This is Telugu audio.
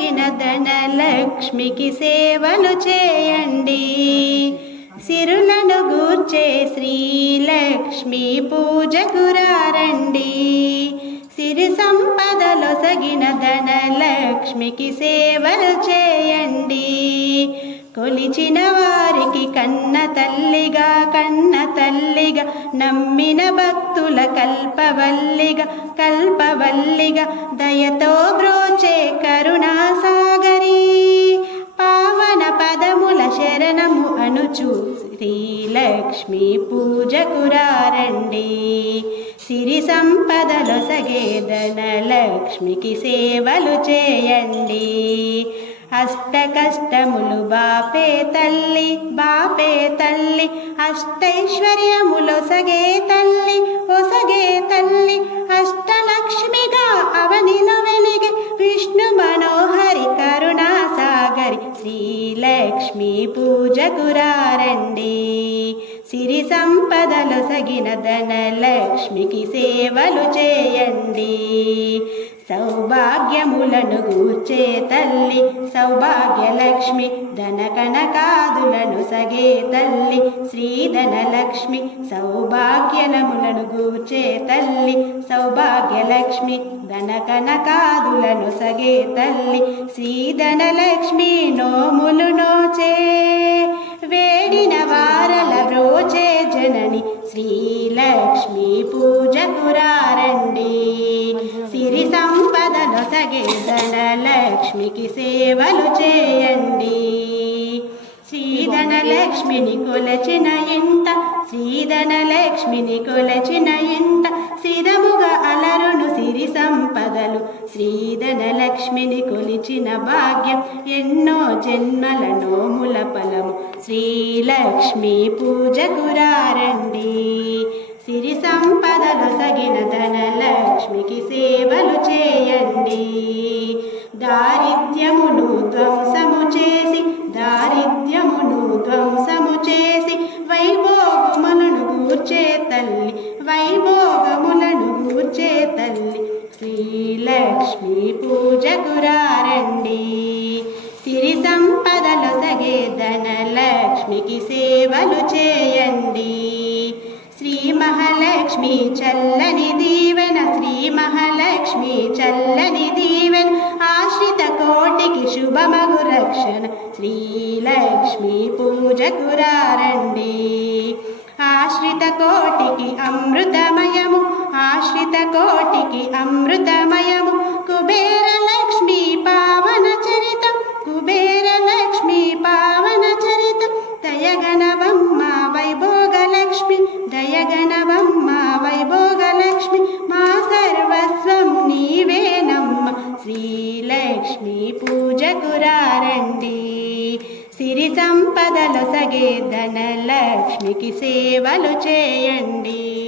సంపదలొసగిన ధనలక్ష్మికి సేవలు చేయండి. సిరులను గూర్చే శ్రీలక్ష్మి పూజకు రండి. సిరి సంపదలొసగిన ధనలక్ష్మికి సేవలు చేయండి. కొలిచిన వారికి కన్న తల్లిగా నమ్మిన భక్తుల కల్పవల్లిగా దయతో బ్రోచే కరుణాసాగరి. పావన పదముల శరణము అనుచు శ్రీలక్ష్మి పూజకు రండి. సిరి సంపదలొసగే ధనలక్ష్మికి సేవలు చేయండి. అష్ట కష్టములు బాపే తల్లి అష్టైశ్వర్యములొసగే తల్లి అష్టలక్ష్మిగా అవనిలో వెలిగే విష్ణు మనోహరి కరుణాసాగరి. శ్రీలక్ష్మి పూజకు రండి. సిరి సంపదలొసగిన ధనలక్ష్మికి సేవలు చేయండి. సౌభాగ్యములను గూర్చే తల్లి సౌభాగ్యలక్ష్మి. ధనకనకాదులను సగే తల్లి శ్రీధనలక్ష్మి. సౌభాగ్యములను గూర్చే తల్లి సౌభాగ్యలక్ష్మి. ధనకనకాదులను సగే తల్లి శ్రీధనలక్ష్మి. నోములు నోచే వేడిన వారల బ్రోచే జనని శ్రీలక్ష్మి పూజకు రండి. సిరి సంపదలొసగే ధనలక్ష్మికి సేవలు చేయండి. శ్రీధనలక్ష్మిని కొలచిన ఇంట సిరముగా అలరును సిరి సంపదలు. శ్రీధనలక్ష్మిని కొలిచిన భాగ్యం ఎన్నో జన్మల నోముల ఫలము. శ్రీలక్ష్మి పూజకు రండి. సిరి సంపదలొసగిన ధనలక్ష్మికి సేవలు చేయండి. దారిద్ర్యమును ధ్వంసము చేసి వైభోగములను గూర్చే తల్లి శ్రీలక్ష్మి పూజకు రండి. సిరి సంపదలొసగే ధనలక్ష్మికి సేవలు చేయండి. శ్రీ మహాలక్ష్మి చల్లని దీవెన ఆశ్రిత కోటికి శుభమగు రక్షణ. శ్రీలక్ష్మి పూజకు రండి. ఆశ్రిత కోటికి అమృతమయము కుబేర లక్ష్మి పావన చరితం దయగణవమ్మ వైభోగలక్ష్మి మా సర్వస్వం నీవేనమ్మ. శ్రీలక్ష్మి పూజకు రండి. సిరి సంపదలొసగే ధనలక్ష్మికి సేవలు చేయండి.